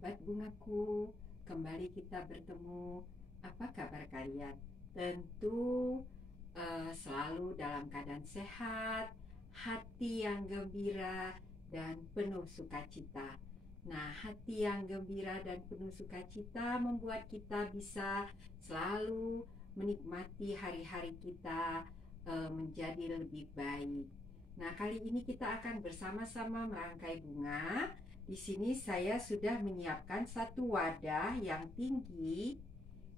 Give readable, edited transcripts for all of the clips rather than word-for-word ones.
sahabat bungaku, kembali kita bertemu. Apa kabar kalian? Tentu selalu dalam keadaan sehat, hati yang gembira dan penuh sukacita. Nah, hati yang gembira dan penuh sukacita membuat kita bisa selalu menikmati hari-hari kita menjadi lebih baik. Nah, kali ini kita akan bersama-sama merangkai bunga. Di sini saya sudah menyiapkan satu wadah yang tinggi,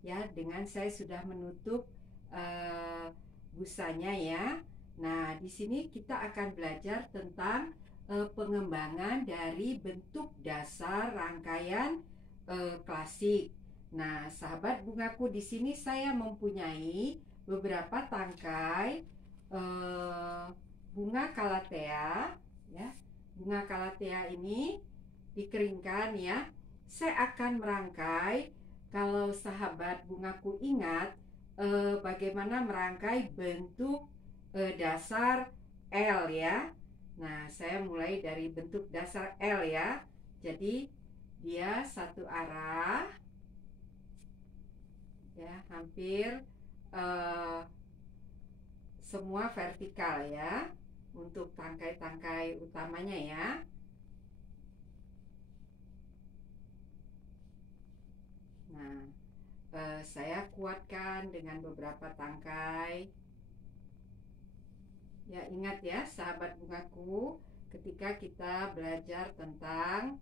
ya, dengan saya sudah menutup busanya ya. Nah, di sini kita akan belajar tentang pengembangan dari bentuk dasar rangkaian klasik. Nah, sahabat bungaku, di sini saya mempunyai beberapa tangkai bunga calathea, ya. Bunga calathea ini dikeringkan ya. Saya akan merangkai, kalau sahabat bungaku ingat bagaimana merangkai bentuk dasar L ya. Nah, saya mulai dari bentuk dasar L ya. Jadi dia satu arah ya, hampir semua vertikal ya, untuk tangkai-tangkai utamanya ya. Nah, saya kuatkan dengan beberapa tangkai. Ya, ingat ya sahabat bungaku, ketika kita belajar tentang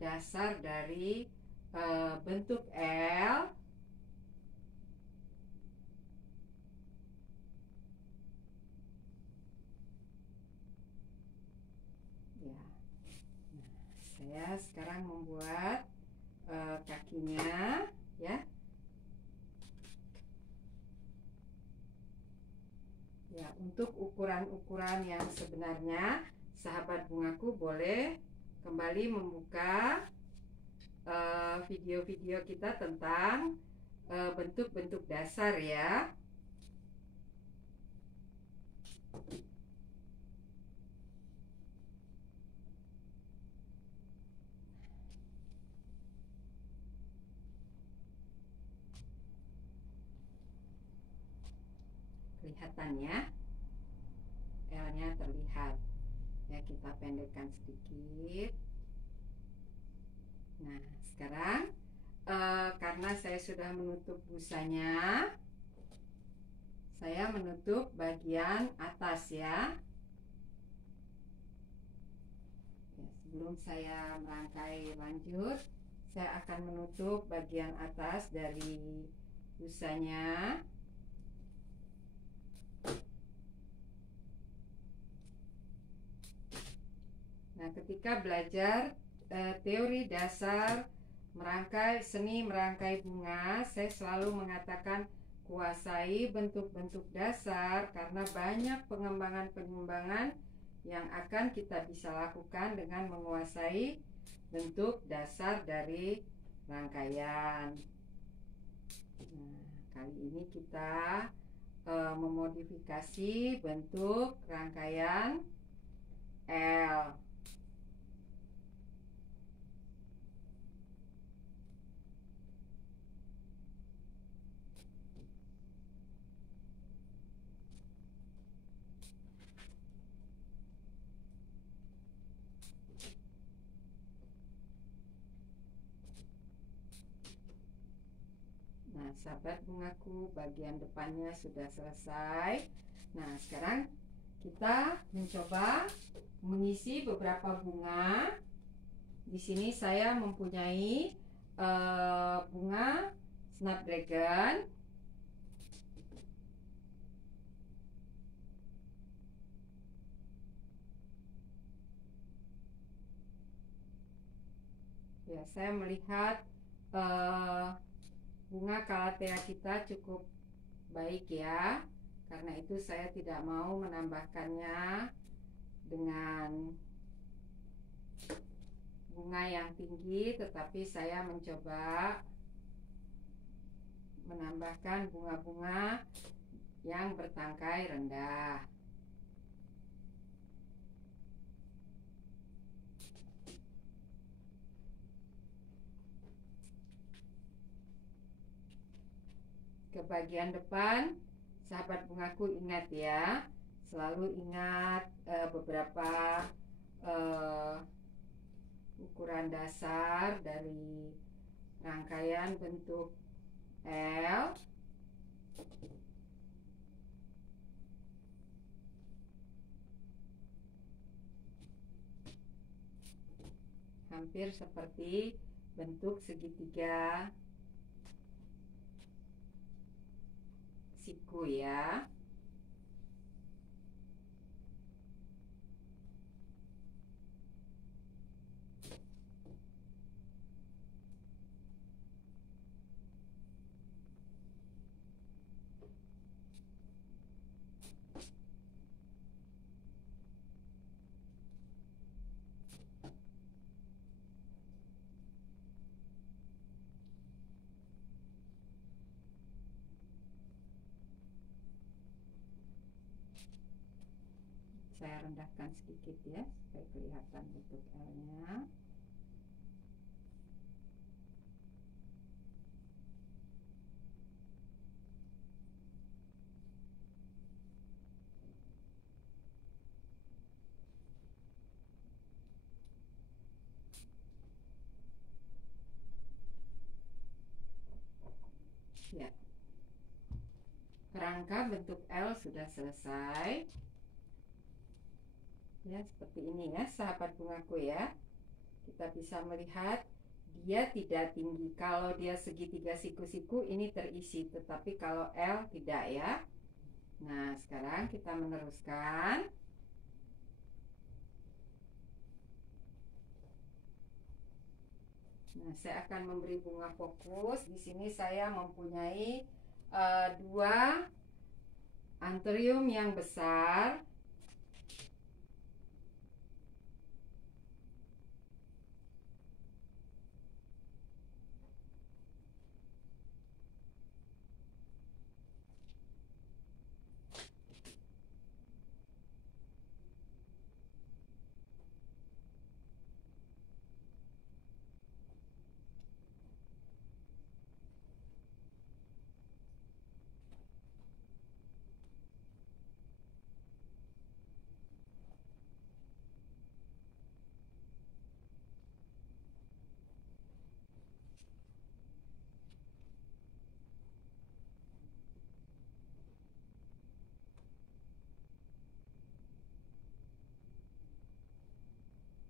dasar dari bentuk L, ya. Nah, saya sekarang membuat kakinya ya. Ya, untuk ukuran-ukuran yang sebenarnya, sahabat bungaku boleh kembali membuka video-video kita tentang bentuk-bentuk dasar ya. Kelihatan ya, L-nya terlihat ya. Kita pendekkan sedikit. Nah, sekarang karena saya sudah menutup busanya, saya menutup bagian atas ya. Sebelum saya merangkai lanjut, saya akan menutup bagian atas dari busanya. Nah, ketika belajar teori dasar seni merangkai bunga, saya selalu mengatakan kuasai bentuk-bentuk dasar, karena banyak pengembangan-pengembangan yang akan kita bisa lakukan dengan menguasai bentuk dasar dari rangkaian. Nah, kali ini kita memodifikasi bentuk rangkaian L. Nah, sahabat bungaku, bagian depannya sudah selesai. Nah, sekarang kita mencoba mengisi beberapa bunga. Di sini saya mempunyai bunga snapdragon. Ya, saya melihat bunga calathea kita cukup baik ya. Karena itu saya tidak mau menambahkannya dengan bunga yang tinggi, tetapi saya mencoba menambahkan bunga-bunga yang bertangkai rendah. ke bagian depan, sahabat bungaku ingat ya, selalu ingat beberapa ukuran dasar dari rangkaian bentuk L. Hampir seperti bentuk segitiga siku ya. Saya rendahkan sedikit ya, supaya kelihatan bentuk L-nya. Ya, kerangka bentuk L sudah selesai. Ya, seperti ini ya, sahabat bungaku ya. Kita bisa melihat dia tidak tinggi. Kalau dia segitiga siku-siku ini terisi, tetapi kalau L tidak ya. Nah, sekarang kita meneruskan. Nah, saya akan memberi bunga fokus. Di sini saya mempunyai dua anthurium yang besar.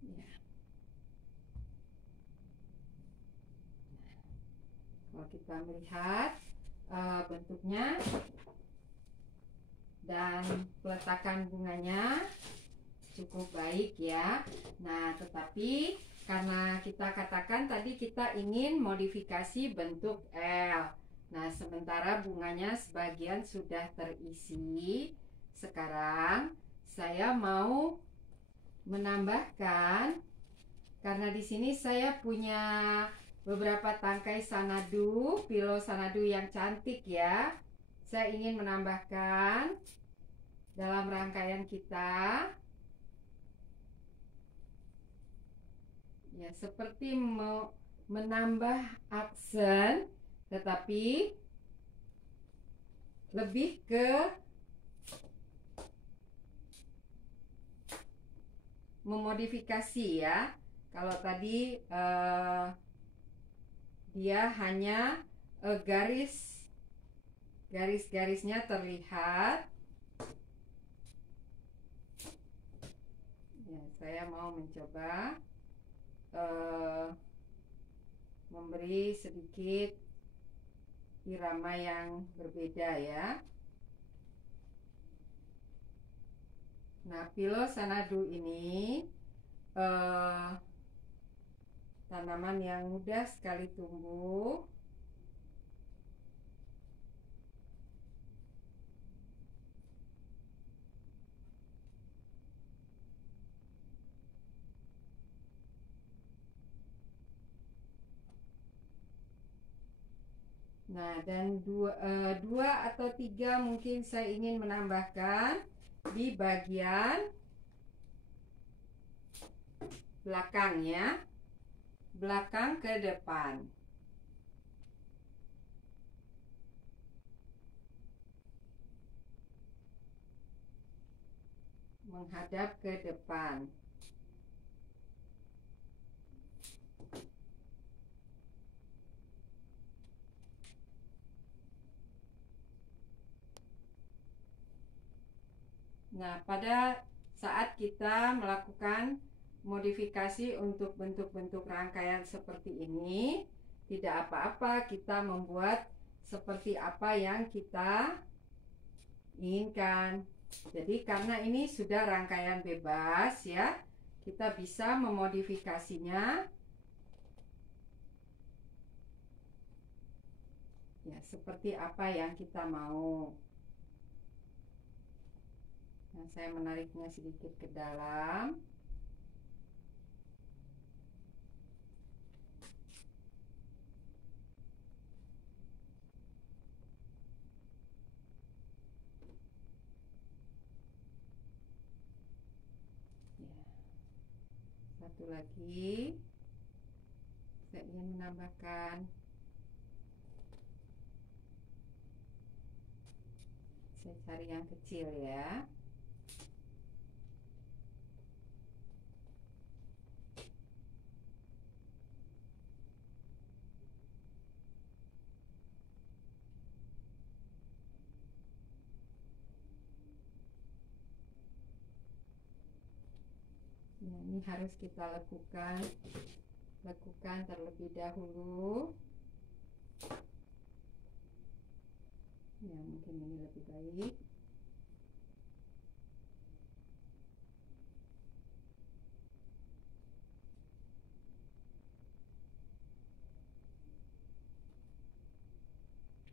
Ya. Kalau kita melihat bentuknya dan peletakan bunganya cukup baik ya. Nah, tetapi karena kita katakan tadi kita ingin modifikasi bentuk L. Nah, sementara bunganya sebagian sudah terisi. Sekarang saya mau menambahkan, karena di sini saya punya beberapa tangkai sanadu, pilo sanadu yang cantik ya. Saya ingin menambahkan dalam rangkaian kita. Ya, seperti menambah aksen, tetapi lebih ke memodifikasi ya. Kalau tadi dia hanya garis-garisnya terlihat. Ya, saya mau mencoba memberi sedikit irama yang berbeda ya. Nah, pilo sanadu ini tanaman yang mudah sekali tumbuh. Nah, dan dua atau tiga mungkin saya ingin menambahkan di bagian belakangnya, belakang ke depan. menghadap ke depan. Nah, pada saat kita melakukan modifikasi untuk bentuk-bentuk rangkaian seperti ini, tidak apa-apa kita membuat seperti apa yang kita inginkan. Jadi karena ini sudah rangkaian bebas ya, kita bisa memodifikasinya ya seperti apa yang kita mau. Nah, saya menariknya sedikit ke dalam. Ya. Satu lagi, saya ingin menambahkan. Saya cari yang kecil ya. Nah, ini harus kita lekukan terlebih dahulu. Ya, mungkin ini lebih baik.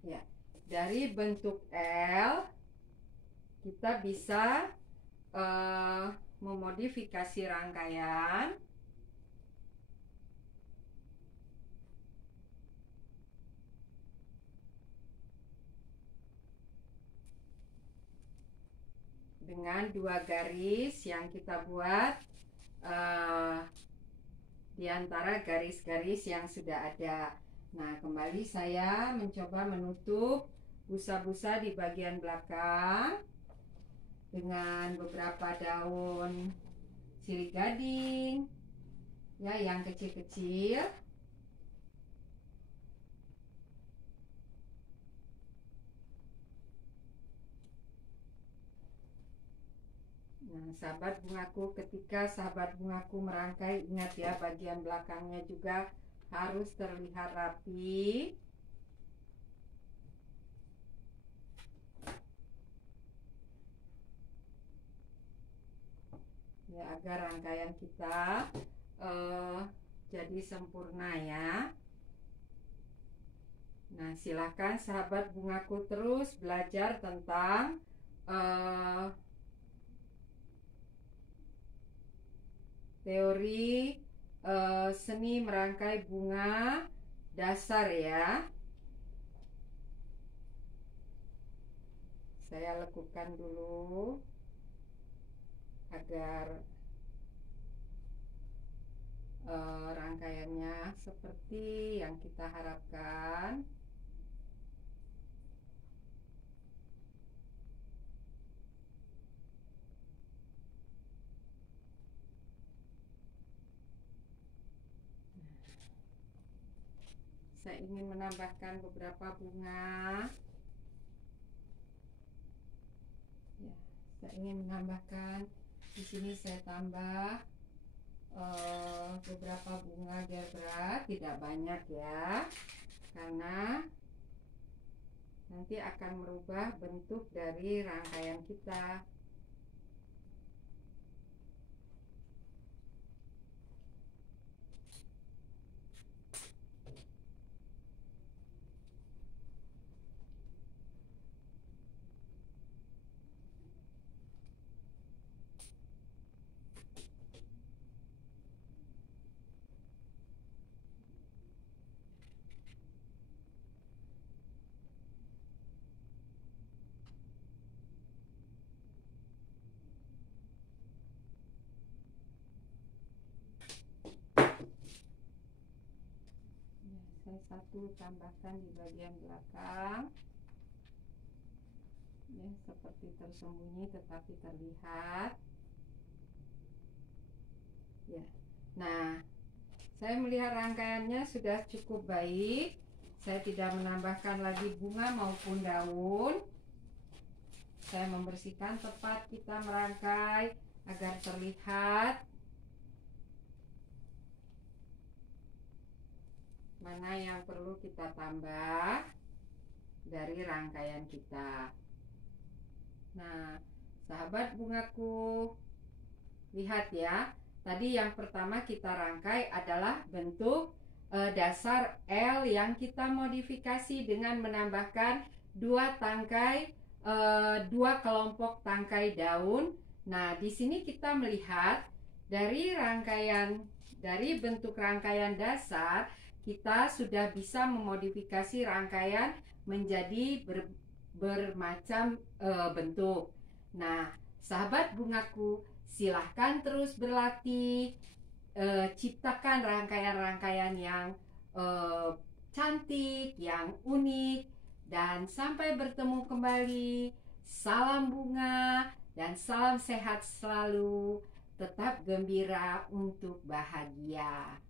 Ya, dari bentuk L kita bisa memodifikasi rangkaian dengan dua garis yang kita buat di antara garis-garis yang sudah ada. Nah, kembali saya mencoba menutup busa-busa di bagian belakang dengan beberapa daun sirih gading ya, yang kecil-kecil. Nah, sahabat bungaku, ketika sahabat bungaku merangkai, ingat ya, bagian belakangnya juga harus terlihat rapi. Ya, agar rangkaian kita jadi sempurna ya. Nah, silakan sahabat bungaku terus belajar tentang teori seni merangkai bunga dasar ya. Saya lekukan dulu agar rangkaiannya seperti yang kita harapkan. Saya ingin menambahkan beberapa bunga. Ya, saya ingin menambahkan. Di sini saya tambah beberapa bunga gerbera, tidak banyak ya, karena nanti akan merubah bentuk dari rangkaian kita. Saya satu tambahkan di bagian belakang ya, seperti tersembunyi tetapi terlihat. Ya. Nah, saya melihat rangkaiannya sudah cukup baik. Saya tidak menambahkan lagi bunga maupun daun. Saya membersihkan tempat kita merangkai agar terlihat mana yang perlu kita tambah dari rangkaian kita. Nah, sahabat bungaku, lihat ya. Tadi yang pertama kita rangkai adalah bentuk dasar L yang kita modifikasi dengan menambahkan dua kelompok tangkai daun. Nah, di sini kita melihat dari bentuk rangkaian dasar kita sudah bisa memodifikasi rangkaian menjadi bermacam bentuk. Nah, sahabat bungaku, silahkan terus berlatih, ciptakan rangkaian-rangkaian yang cantik, yang unik, dan sampai bertemu kembali. Salam bunga dan salam sehat selalu. Tetap gembira untuk bahagia.